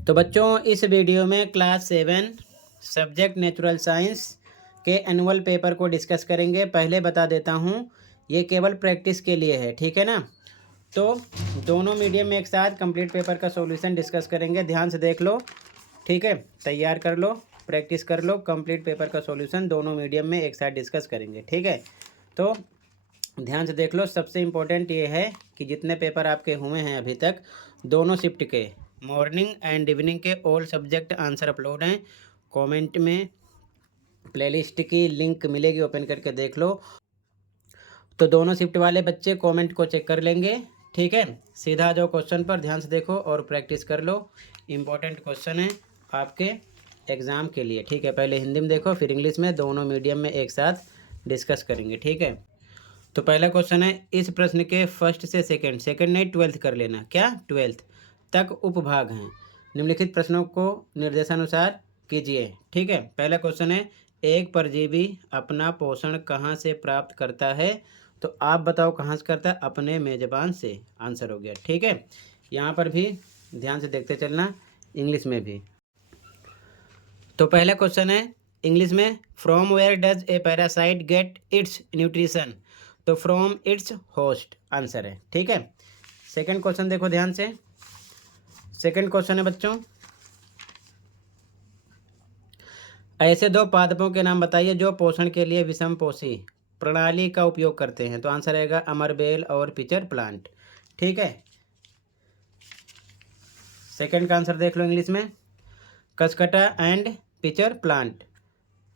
तो बच्चों इस वीडियो में क्लास 7 सब्जेक्ट नेचुरल साइंस के एनुअल पेपर को डिस्कस करेंगे। पहले बता देता हूँ ये केवल प्रैक्टिस के लिए है, ठीक है ना। तो दोनों मीडियम में एक साथ कंप्लीट पेपर का सॉल्यूशन डिस्कस करेंगे। ध्यान से देख लो, ठीक है, तैयार कर लो, प्रैक्टिस कर लो। कंप्लीट पेपर का सॉल्यूशन दोनों मीडियम में एक साथ डिस्कस करेंगे, ठीक है। तो ध्यान से देख लो। सबसे इम्पोर्टेंट ये है कि जितने पेपर आपके हुए हैं अभी तक, दोनों शिफ्ट के मॉर्निंग एंड इवनिंग के ऑल सब्जेक्ट आंसर अपलोड हैं। कमेंट में प्लेलिस्ट की लिंक मिलेगी, ओपन करके देख लो। तो दोनों शिफ्ट वाले बच्चे कमेंट को चेक कर लेंगे, ठीक है। सीधा आ जाओ क्वेश्चन पर, ध्यान से देखो और प्रैक्टिस कर लो। इम्पोर्टेंट क्वेश्चन है आपके एग्ज़ाम के लिए, ठीक है। पहले हिंदी में देखो, फिर इंग्लिश में, दोनों मीडियम में एक साथ डिस्कस करेंगे, ठीक है। तो पहला क्वेश्चन है, इस प्रश्न के फर्स्ट से सेकंड नहीं 12th कर लेना, क्या 12th तक उपभाग हैं। निम्नलिखित प्रश्नों को निर्देशानुसार कीजिए, ठीक है। पहला क्वेश्चन है, एक परजीवी अपना पोषण कहाँ से प्राप्त करता है। तो आप बताओ कहाँ से करता है, अपने मेजबान से। आंसर हो गया, ठीक है। यहाँ पर भी ध्यान से देखते चलना, इंग्लिश में भी। तो पहला क्वेश्चन है इंग्लिश में, from where does a parasite get its nutrition. तो फ्रॉम इट्स होस्ट आंसर है, ठीक है। सेकंड क्वेश्चन देखो ध्यान से। सेकंड क्वेश्चन है बच्चों, ऐसे दो पादपों के नाम बताइए जो पोषण के लिए विषम पोषी प्रणाली का उपयोग करते हैं। तो आंसर रहेगा अमरबेल और पिचर प्लांट, ठीक है। सेकंड का आंसर देख लो इंग्लिश में, कसकटा एंड पिचर प्लांट,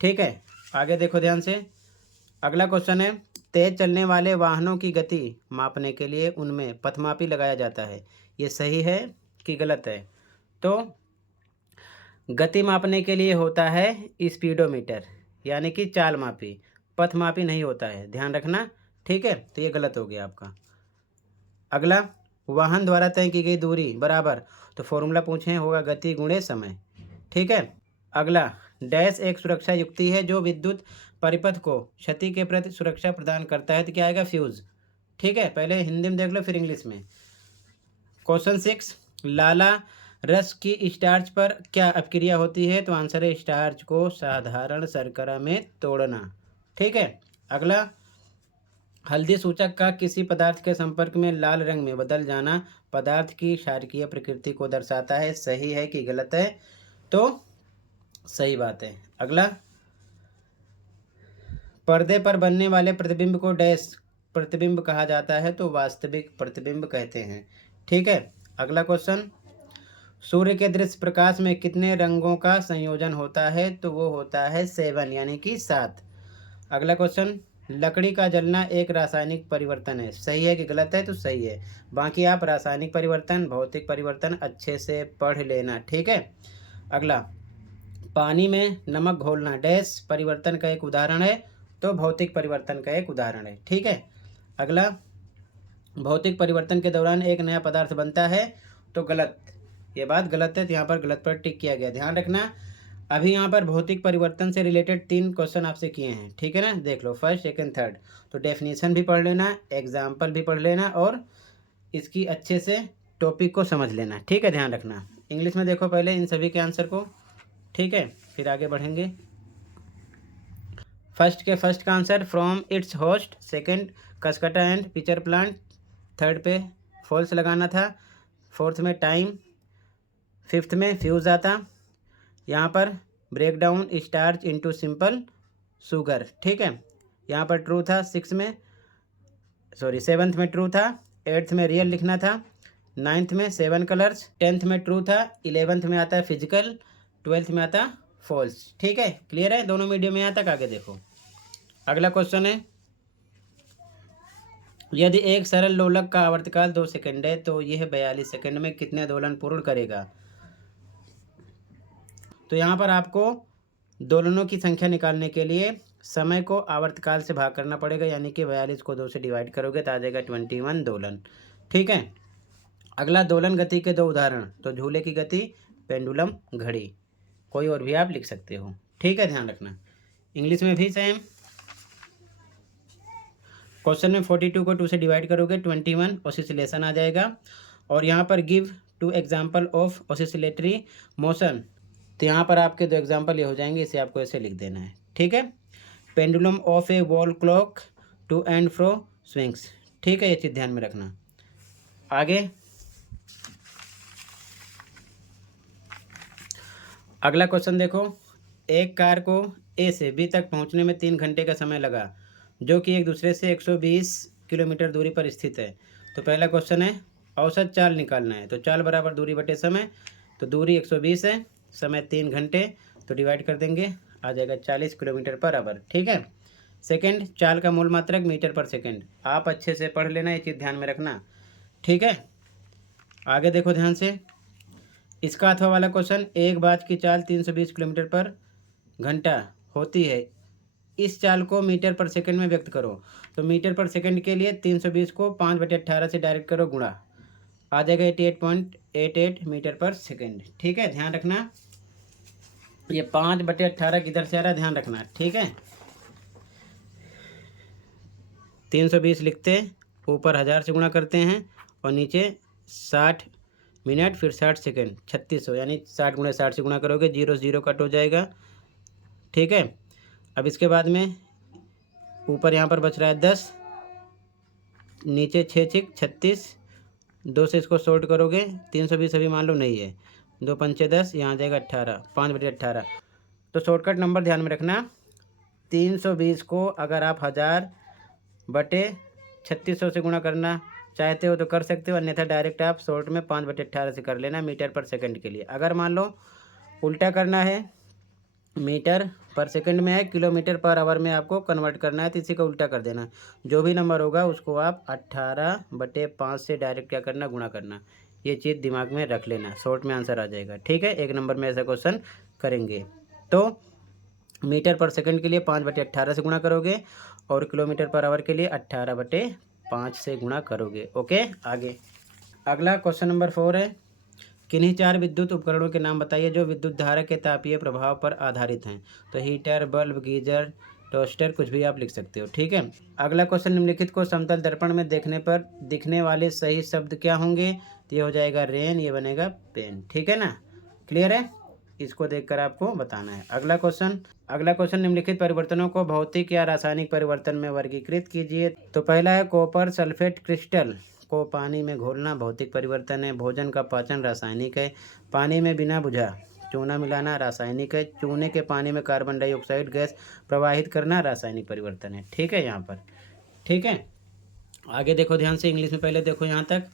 ठीक है। आगे देखो ध्यान से। अगला क्वेश्चन है, तेज चलने वाले वाहनों की गति मापने के लिए उनमें पथमापी लगाया जाता है। ये सही है कि गलत है। तो गति मापने के लिए होता है स्पीडोमीटर, यानी कि चाल मापी, पथमापी नहीं होता है, ध्यान रखना, ठीक है। तो ये गलत हो गया आपका। अगला, वाहन द्वारा तय की गई दूरी बराबर, तो फॉर्मूला पूछे होगा गति गुणे समय, ठीक है। अगला, डैश एक सुरक्षा युक्ति है जो विद्युत परिपथ को क्षति के प्रति सुरक्षा प्रदान करता है। तो क्या आएगा, फ्यूज, ठीक है। पहले हिंदी में देख लो फिर इंग्लिश में। क्वेश्चन 6, लाला रस की स्टार्च पर क्या अपक्रिया होती है। तो आंसर है स्टार्च को साधारण शर्करा में तोड़ना, ठीक है। अगला, हल्दी सूचक का किसी पदार्थ के संपर्क में लाल रंग में बदल जाना पदार्थ की क्षारकीय प्रकृति को दर्शाता है। सही है कि गलत है। तो सही बात है। अगला, पर्दे पर बनने वाले प्रतिबिंब को डैश प्रतिबिंब कहा जाता है। तो वास्तविक प्रतिबिंब कहते हैं, ठीक है। अगला क्वेश्चन, सूर्य के दृश्य प्रकाश में कितने रंगों का संयोजन होता है। तो वो होता है 7, यानी कि 7। अगला क्वेश्चन, लकड़ी का जलना एक रासायनिक परिवर्तन है। सही है कि गलत है। तो सही है। बाकी आप रासायनिक परिवर्तन, भौतिक परिवर्तन अच्छे से पढ़ लेना, ठीक है। अगला, पानी में नमक घोलना डैश परिवर्तन का एक उदाहरण है। तो भौतिक परिवर्तन का एक उदाहरण है, ठीक है। अगला, भौतिक परिवर्तन के दौरान एक नया पदार्थ बनता है। तो गलत, ये बात गलत है। तो यहाँ पर गलत पर टिक किया गया, ध्यान रखना। अभी यहाँ पर भौतिक परिवर्तन से रिलेटेड 3 क्वेश्चन आपसे किए हैं, ठीक है ना। देख लो, फर्स्ट, सेकंड, थर्ड। तो डेफिनेशन भी पढ़ लेना, एग्जाम्पल भी पढ़ लेना और इसकी अच्छे से टॉपिक को समझ लेना, ठीक है। ध्यान रखना। इंग्लिश में देखो पहले इन सभी के आंसर को, ठीक है, फिर आगे बढ़ेंगे। फर्स्ट का answer from its host, second cuscuta and pitcher plant, third पे फॉल्स लगाना था, फोर्थ में टाइम, फिफ्थ में फ्यूज आता, यहाँ पर break down starch into simple sugar, ठीक है। यहाँ पर ट्रू था, सेवन्थ में ट्रू था, एट्थ में रियल लिखना था, नाइन्थ में 7 कलर्स, 10th में ट्रू था, 11th में आता है फिजिकल, 12th में आता फॉल्स, ठीक है। क्लियर है दोनों मीडियम में यहाँ तक। आगे देखो, अगला क्वेश्चन है, यदि एक सरल लोलक का आवर्तकाल 2 सेकंड है तो यह 42 सेकंड में कितने दोलन पूर्ण करेगा। तो यहाँ पर आपको दोलनों की संख्या निकालने के लिए समय को आवर्तकाल से भाग करना पड़ेगा, यानी कि 42 को 2 से डिवाइड करोगे तो आ जाएगा 21 दोलन, ठीक है। अगला, दोलन गति के 2 उदाहरण। तो झूले की गति, पेंडुलम, घड़ी, कोई और भी आप लिख सकते हो, ठीक है। ध्यान रखना। इंग्लिश में भी सेम। क्वेश्चन में 42 को 2 से डिवाइड करोगे 21 ऑसिलेशन आ जाएगा। और यहाँ पर give 2 example of oscillatory motion. तो यहाँ पर आपके 2 एग्जाम्पल ये हो जाएंगे, इसे आपको ऐसे लिख देना है, ठीक है। Pendulum of a wall clock to and fro swings, ठीक है, ये चीज़ ध्यान में रखना। आगे अगला क्वेश्चन देखो, एक कार को ए से बी तक पहुंचने में 3 घंटे का समय लगा, जो कि एक दूसरे से 120 किलोमीटर दूरी पर स्थित है। तो पहला क्वेश्चन है औसत चाल निकालना है। तो चाल बराबर दूरी बटे समय, तो दूरी 120 है, समय 3 घंटे, तो डिवाइड कर देंगे, आ जाएगा 40 किलोमीटर पर आवर, ठीक है। सेकंड, चाल का मूल मात्रक मीटर पर सेकंड। आप अच्छे से पढ़ लेना, ये चीज़ ध्यान में रखना, ठीक है। आगे देखो ध्यान से, इसका अथवा वाला क्वेश्चन, एक बाज की चाल 320 किलोमीटर पर घंटा होती है, इस चाल को मीटर पर सेकंड में व्यक्त करो। तो मीटर पर सेकंड के लिए 320 को 5/18 से डायरेक्ट करो गुणा, आ जाएगा 88.88 मीटर पर सेकंड, ठीक है। ध्यान रखना ये 5/18 किधर से आ रहा है, ध्यान रखना, ठीक है। 320 लिखते, ऊपर 1000 से गुणा करते हैं और नीचे 60 मिनट, फिर 60 सेकेंड, 3600, यानी 60 गुणा 60 से गुणा करोगे, 0 0 कट हो जाएगा, ठीक है। अब इसके बाद में ऊपर यहाँ पर बच रहा है 10, नीचे 6 6 36, 2 से इसको शॉर्ट करोगे, 320 अभी मान लो नहीं है, 2 पंचे 10, यहाँ आ जाएगा 18, 5/18। तो शॉर्टकट नंबर ध्यान में रखना, 320 को अगर आप 1000 बटे 3600 से गुणा करना चाहते हो तो कर सकते हो, अन्यथा डायरेक्ट आप शॉर्ट में 5/18 से कर लेना मीटर पर सेकंड के लिए। अगर मान लो उल्टा करना है, मीटर पर सेकंड में है, किलोमीटर पर आवर में आपको कन्वर्ट करना है, तो इसी का उल्टा कर देना, जो भी नंबर होगा उसको आप 18/5 से डायरेक्ट क्या करना, गुणा करना। ये चीज़ दिमाग में रख लेना, शॉर्ट में आंसर आ जाएगा, ठीक है। 1 नंबर में ऐसा क्वेश्चन करेंगे। तो मीटर पर सेकंड के लिए 5/18 से गुणा करोगे और किलोमीटर पर आवर के लिए 18/5 से गुणा करोगे, ओके। आगे अगला क्वेश्चन नंबर 4 है, किन्हीं 4 विद्युत उपकरणों के नाम बताइए जो विद्युत धारा के तापीय प्रभाव पर आधारित हैं। तो हीटर, बल्ब, गीजर, टोस्टर, कुछ भी आप लिख सकते हो, ठीक है। अगला क्वेश्चन, निम्नलिखित को समतल दर्पण में देखने पर दिखने वाले सही शब्द क्या होंगे। तो ये हो जाएगा रेन, ये बनेगा पेन, ठीक है ना, क्लियर है। इसको देखकर आपको बताना है। अगला क्वेश्चन, निम्नलिखित परिवर्तनों को भौतिक या रासायनिक परिवर्तन में वर्गीकृत कीजिए। तो पहला है कॉपर सल्फेट क्रिस्टल को पानी में घोलना, भौतिक परिवर्तन है। भोजन का पाचन, रासायनिक है। पानी में बिना बुझा चूना मिलाना, रासायनिक है। चूने के पानी में कार्बन डाइऑक्साइड गैस प्रवाहित करना, रासायनिक परिवर्तन है, ठीक है यहाँ पर, ठीक है। आगे देखो ध्यान से, इंग्लिश में पहले देखो यहाँ तक।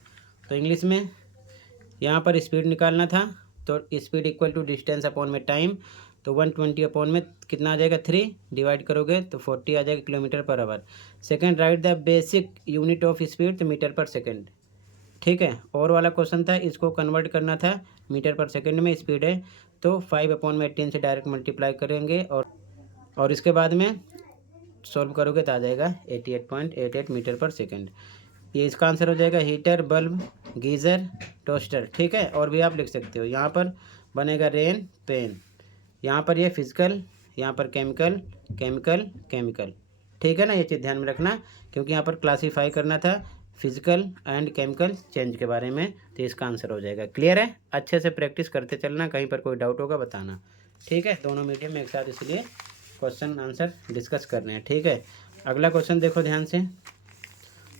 तो इंग्लिश में यहाँ पर स्पीड निकालना था, तो speed equal to distance upon में टाइम, तो 120 अपॉन में कितना आ जाएगा 3, डिवाइड करोगे तो 40 आ जाएगा kilometre per hour. Second, right the basic unit of speed, तो मीटर पर सेकंड, ठीक है। और वाला क्वेश्चन था, इसको कन्वर्ट करना था, मीटर पर सेकंड में स्पीड है, तो 5/18 से डायरेक्ट मल्टीप्लाई करेंगे और इसके बाद में सॉल्व करोगे तो आ जाएगा 88.88 मीटर पर सेकंड। ये इसका आंसर हो जाएगा हीटर, बल्ब, गीज़र, टोस्टर, ठीक है। और भी आप लिख सकते हो, यहाँ पर बनेगा रेन, पेन, यहाँ पर ये फिजिकल, यहाँ पर केमिकल, केमिकल, केमिकल, ठीक है ना। ये चीज़ ध्यान में रखना, क्योंकि यहाँ पर क्लासीफाई करना था फिजिकल एंड केमिकल चेंज के बारे में, तो इसका आंसर हो जाएगा। क्लियर है, अच्छे से प्रैक्टिस करते चलना, कहीं पर कोई डाउट होगा बताना, ठीक है। दोनों मीडियम में एक साथ इसलिए क्वेश्चन आंसर डिस्कस करने हैं, ठीक है। अगला क्वेश्चन देखो ध्यान से,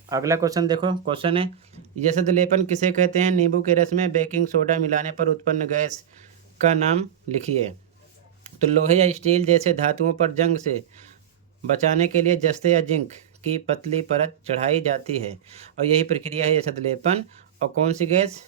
अगला क्वेश्चन देखो, क्वेश्चन है यशद लेपन किसे कहते हैं। नींबू के रस में बेकिंग सोडा मिलाने पर उत्पन्न गैस का नाम लिखिए। तो लोहे या स्टील जैसे धातुओं पर जंग से बचाने के लिए जस्ते या जिंक की पतली परत चढ़ाई जाती है, और यही प्रक्रिया है यशद लेपन। और कौन सी गैस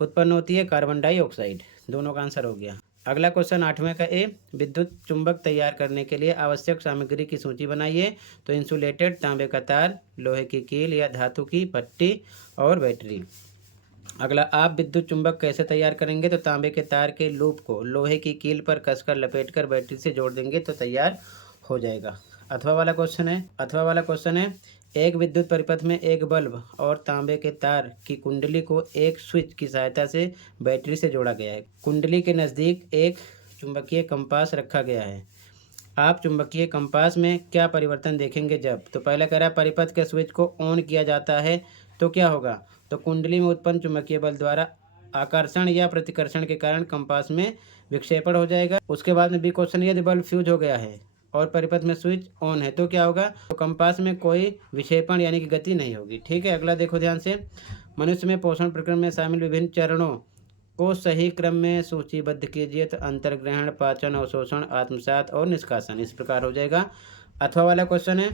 उत्पन्न होती है, कार्बन डाइऑक्साइड। दोनों का आंसर हो गया। अगला क्वेश्चन 8वें का ए, विद्युत चुंबक तैयार करने के लिए आवश्यक सामग्री की सूची बनाइए। तो इंसुलेटेड, तांबे का तार, लोहे की कील या धातु की पट्टी और बैटरी। अगला, आप विद्युत चुंबक कैसे तैयार करेंगे। तो तांबे के तार के लूप को लोहे की कील पर कसकर लपेटकर बैटरी से जोड़ देंगे तो तैयार हो जाएगा। अथवा वाला क्वेश्चन है एक विद्युत परिपथ में एक बल्ब और तांबे के तार की कुंडली को एक स्विच की सहायता से बैटरी से जोड़ा गया है। कुंडली के नज़दीक एक चुंबकीय कंपास रखा गया है। आप चुंबकीय कंपास में क्या परिवर्तन देखेंगे जब। तो पहला कह रहा है परिपथ के स्विच को ऑन किया जाता है तो क्या होगा। तो कुंडली में उत्पन्न चुंबकीय बल द्वारा आकर्षण या प्रतिकर्षण के कारण कंपास में विक्षेपण हो जाएगा। उसके बाद में बी क्वेश्चन, यदि बल्ब फ्यूज हो गया है और परिपथ में स्विच ऑन है तो क्या होगा? तो कंपास में कोई विक्षेपण यानी कि गति नहीं होगी। ठीक है, अगला देखो ध्यान से। मनुष्य में पोषण प्रक्रम में शामिल विभिन्न चरणों को सही क्रम में सूचीबद्ध कीजिए। तो अंतर्ग्रहण, पाचन, अवशोषण, आत्मसात और निष्कासन इस प्रकार हो जाएगा। अथवा वाला क्वेश्चन है,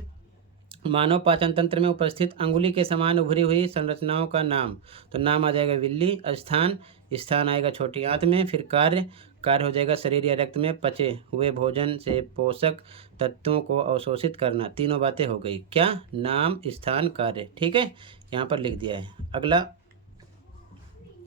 मानव पाचन तंत्र में उपस्थित अंगुली के समान उभरी हुई संरचनाओं का नाम। तो नाम आ जाएगा विल्ली। स्थान आएगा छोटी आंत में। फिर कार्य हो जाएगा शरीर या रक्त में पचे हुए भोजन से पोषक तत्वों को अवशोषित करना। तीनों बातें हो गई। क्या? नाम, स्थान, कार्य। ठीक है, यहाँ पर लिख दिया है। अगला,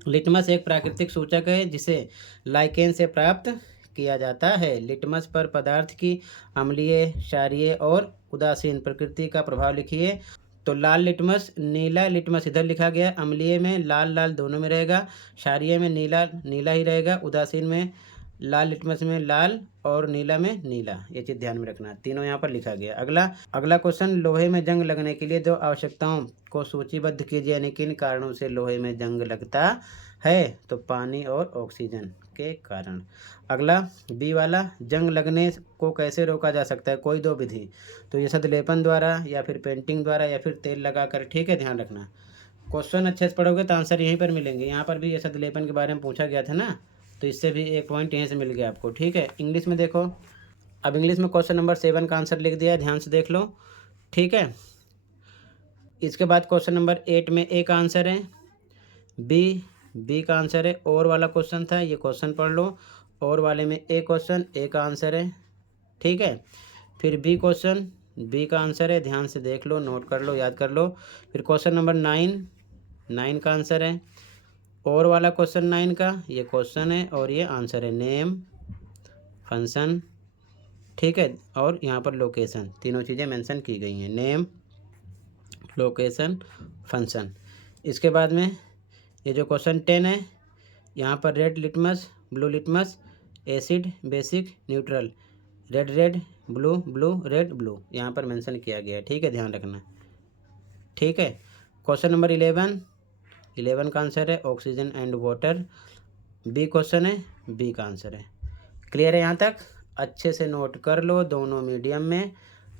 लिटमस एक प्राकृतिक सूचक है जिसे लाइकेन से प्राप्त किया जाता है। लिटमस पर पदार्थ की अम्लीय, क्षारीय और उदासीन प्रकृति का प्रभाव लिखिए। तो लाल लिटमस, नीला लिटमस इधर लिखा गया। अम्लीय में लाल लाल दोनों में रहेगा, क्षारीय में नीला नीला ही रहेगा, उदासीन में लाल लिटमस में लाल और नीला में नीला। ये चीज़ ध्यान में रखना, तीनों यहाँ पर लिखा गया। अगला क्वेश्चन, लोहे में जंग लगने के लिए दो आवश्यकताओं को सूचीबद्ध कीजिए। यानी किन कारणों से लोहे में जंग लगता है? तो पानी और ऑक्सीजन के कारण। अगला बी वाला, जंग लगने को कैसे रोका जा सकता है? कोई दो विधि। तो ये सदलेपन द्वारा या फिर पेंटिंग द्वारा या फिर तेल लगाकर। ठीक है, ध्यान रखना। क्वेश्चन अच्छे से पढ़ोगे तो आंसर यहीं पर मिलेंगे। यहाँ पर भी ये सदलेपन के बारे में पूछा गया था ना, तो इससे भी एक पॉइंट यहीं से मिल गया आपको। ठीक है, इंग्लिश में देखो। अब इंग्लिश में क्वेश्चन नंबर 7 का आंसर लिख दिया है, ध्यान से देख लो। ठीक है, इसके बाद क्वेश्चन नंबर 8 में ए का आंसर है, बी का आंसर है। और वाला क्वेश्चन था, ये क्वेश्चन पढ़ लो। और वाले में ए क्वेश्चन, ए का आंसर है। ठीक है, फिर बी क्वेश्चन, बी का आंसर है। ध्यान से देख लो, नोट कर लो, याद कर लो। फिर क्वेश्चन नंबर 9 का आंसर है। और वाला क्वेश्चन 9 का ये क्वेश्चन है और ये आंसर है। Name, function. ठीक है, और यहाँ पर लोकेशन, तीनों चीज़ें मेंशन की गई हैं। Name, location, function. इसके बाद में ये जो क्वेश्चन 10 है, यहाँ पर red litmus, blue litmus, acid, basic, neutral, red blue red blue यहाँ पर मेंशन किया गया है। ठीक है, ध्यान रखना। ठीक है, क्वेश्चन नंबर 11 का आंसर है oxygen and water. B question है, बी का आंसर है। क्लियर है यहाँ तक? अच्छे से नोट कर लो, दोनों मीडियम में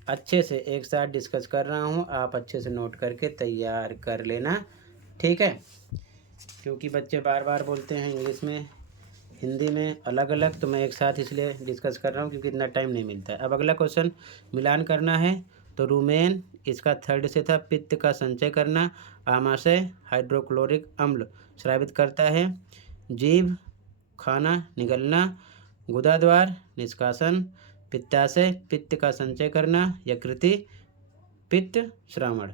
अच्छे से एक साथ डिस्कस कर रहा हूँ, आप अच्छे से नोट करके तैयार कर लेना। ठीक है, क्योंकि बच्चे बार बार बोलते हैं इंग्लिश में, हिंदी में अलग अलग, तो मैं एक साथ इसलिए डिस्कस कर रहा हूँ क्योंकि इतना टाइम नहीं मिलता है। अब अगला क्वेश्चन मिलान करना है। तो रूमेन, इसका थर्ड से था, पित्त का संचय करना, आमाशय हाइड्रोक्लोरिक अम्ल स्रावित करता है, जीभ खाना निगलना, गुदाद्वार निष्कासन, पित्ताशय पित्त का संचय करना, यकृति पित्त श्रावण।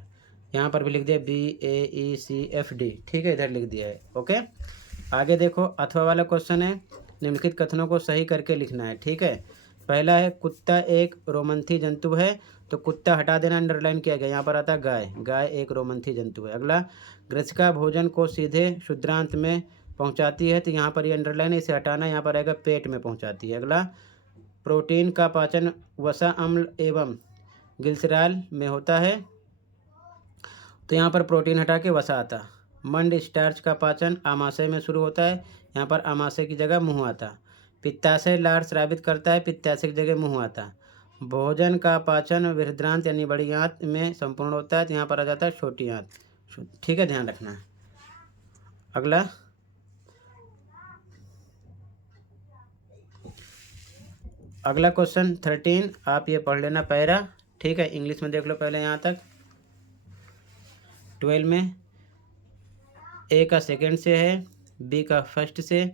यहाँ पर भी लिख दिया BAECFD। ठीक है, इधर लिख दिया है। ओके, आगे देखो। अथवा वाला क्वेश्चन है, निम्नलिखित कथनों को सही करके लिखना है। ठीक है, पहला है कुत्ता एक रोमंथी जंतु है। तो कुत्ता हटा देना, अंडरलाइन किया गया। यहाँ पर आता है गाय एक रोमंथी जंतु है। अगला, ग्रसिका भोजन को सीधे क्षुद्रांत में पहुँचाती है। तो यहाँ पर ये अंडरलाइन है, इसे हटाना, यहाँ पर आएगा पेट में पहुँचाती है। अगला, प्रोटीन का पाचन वसा अम्ल एवं ग्लिसरॉल में होता है। तो यहाँ पर प्रोटीन हटा के वसा आता। मंड स्टार्च का पाचन आमाशय में शुरू होता है। यहाँ पर आमाशय की जगह मुंह आता। पित्ताशय लार स्रावित करता है, पित्ताशय की जगह मुंह आता। भोजन का पाचन बृहदांत यानी बड़ी आंत में संपूर्ण होता है। तो यहाँ पर आ जाता है छोटी आंत। ठीक है, ध्यान रखना। अगला क्वेश्चन 13, आप ये पढ़ लेना पैरा। ठीक है, इंग्लिश में देख लो पहले यहाँ तक। 12 में ए का सेकंड से है, बी का फर्स्ट से,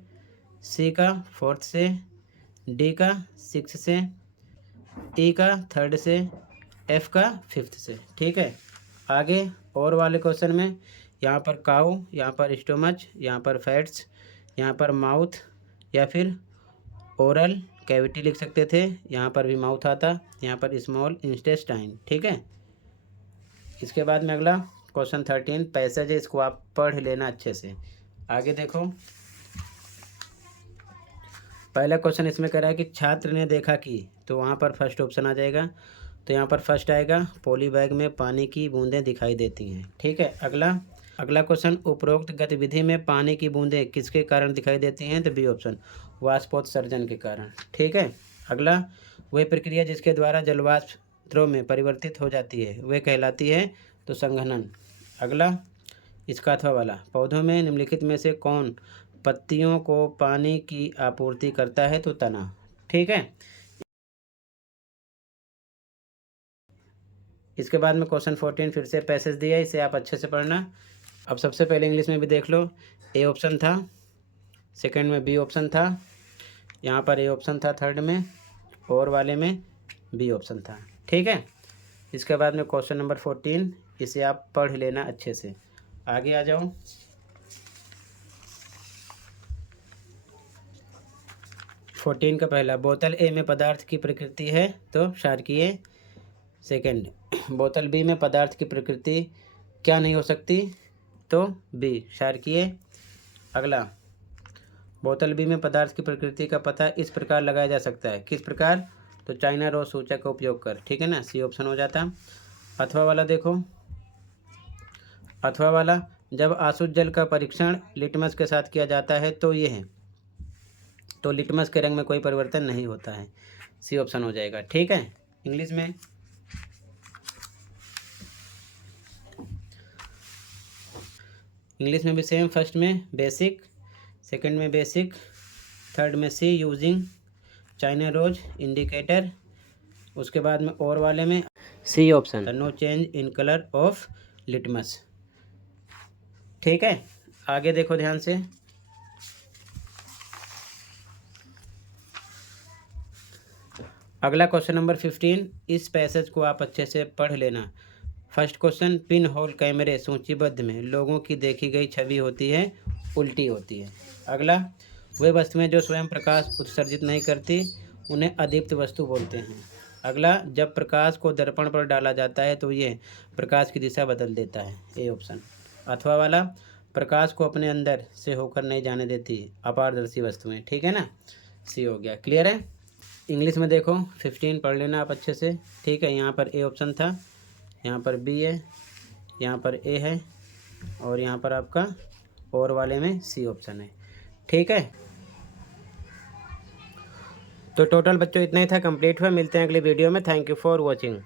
सी का फोर्थ से, डी का सिक्स से, ई का थर्ड से, एफ का फिफ्थ से। ठीक है, आगे और वाले क्वेश्चन में यहाँ पर काऊ, यहाँ पर स्टोमच, यहाँ पर फैट्स, यहाँ पर माउथ या फिर ओरल कैविटी लिख सकते थे। यहाँ पर भी माउथ आता, यहाँ पर स्मॉल इंटेस्टाइन। ठीक है, इसके बाद में अगला क्वेश्चन 13 पैसेज है, इसको आप पढ़ लेना अच्छे से। आगे देखो, पहला क्वेश्चन इसमें कह रहा है कि छात्र ने देखा कि, तो वहाँ पर फर्स्ट ऑप्शन आ जाएगा। तो यहाँ पर फर्स्ट आएगा, पॉली बैग में पानी की बूंदें दिखाई देती हैं। ठीक है, अगला, अगला क्वेश्चन, उपरोक्त गतिविधि में पानी की बूंदें किसके कारण दिखाई देती हैं? तो बी ऑप्शन, वाष्पोत्सर्जन के कारण। ठीक है। अगला, वह प्रक्रिया जिसके द्वारा जलवाष्प द्रव में परिवर्तित हो जाती है वह कहलाती है? तो संघनन। अगला, इसका अथवा वाला, पौधों में निम्नलिखित में से कौन पत्तियों को पानी की आपूर्ति करता है? तो तना। ठीक है। इसके बाद में क्वेश्चन 14 फिर से पैसेज दिया है, इसे आप अच्छे से पढ़ना। अब सबसे पहले इंग्लिश में भी देख लो। ए ऑप्शन था, सेकंड में बी ऑप्शन था, यहाँ पर ए ऑप्शन था थर्ड में, और वाले में बी ऑप्शन था। ठीक है। इसके बाद में क्वेश्चन नंबर 14, इसे आप पढ़ लेना अच्छे से। आगे आ जाओ। फोर्टीन का पहला, बोतल ए में पदार्थ की प्रकृति है? तो क्षारकीय। सेकंड, बोतल बी में पदार्थ की प्रकृति क्या नहीं हो सकती? तो बी, क्षारकीय। अगला, बोतल बी में पदार्थ की प्रकृति का पता इस प्रकार लगाया जा सकता है, किस प्रकार? तो चाइना रोज सूचक का उपयोग कर। ठीक है ना, सी ऑप्शन हो जाता। अथवा वाला देखो, अथवा वाला, जब आसुत जल का परीक्षण लिटमस के साथ किया जाता है तो ये है, तो लिटमस के रंग में कोई परिवर्तन नहीं होता है। सी ऑप्शन हो जाएगा। ठीक है। इंग्लिश में, इंग्लिश में भी सेम, फर्स्ट में बेसिक, सेकंड में बेसिक, थर्ड में C using China rose indicator, उसके बाद में और वाले में C option, no change in colour of litmus. ठीक है। आगे देखो ध्यान से। अगला क्वेश्चन नंबर 15, इस पैसेज को आप अच्छे से पढ़ लेना। फर्स्ट क्वेश्चन, पिन होल कैमरे सूचीबद्ध में लोगों की देखी गई छवि होती है उल्टी होती है। अगला, वे वस्तुएं जो स्वयं प्रकाश उत्सर्जित नहीं करती उन्हें अदीप्त वस्तु बोलते हैं। अगला, जब प्रकाश को दर्पण पर डाला जाता है तो ये प्रकाश की दिशा बदल देता है। A option. अथवा वाला, प्रकाश को अपने अंदर से होकर नहीं जाने देती अपारदर्शी वस्तुएं। ठीक है ना, सी हो गया। क्लियर है। इंग्लिश में देखो, 15 पढ़ लेना आप अच्छे से। ठीक है। यहाँ पर ए ऑप्शन था, यहाँ पर बी है, यहाँ पर ए है, और यहाँ पर आपका और वाले में सी ऑप्शन है। ठीक है। तो टोटल बच्चों इतना ही था, कंप्लीट हुआ। मिलते हैं अगले वीडियो में। Thank you for watching.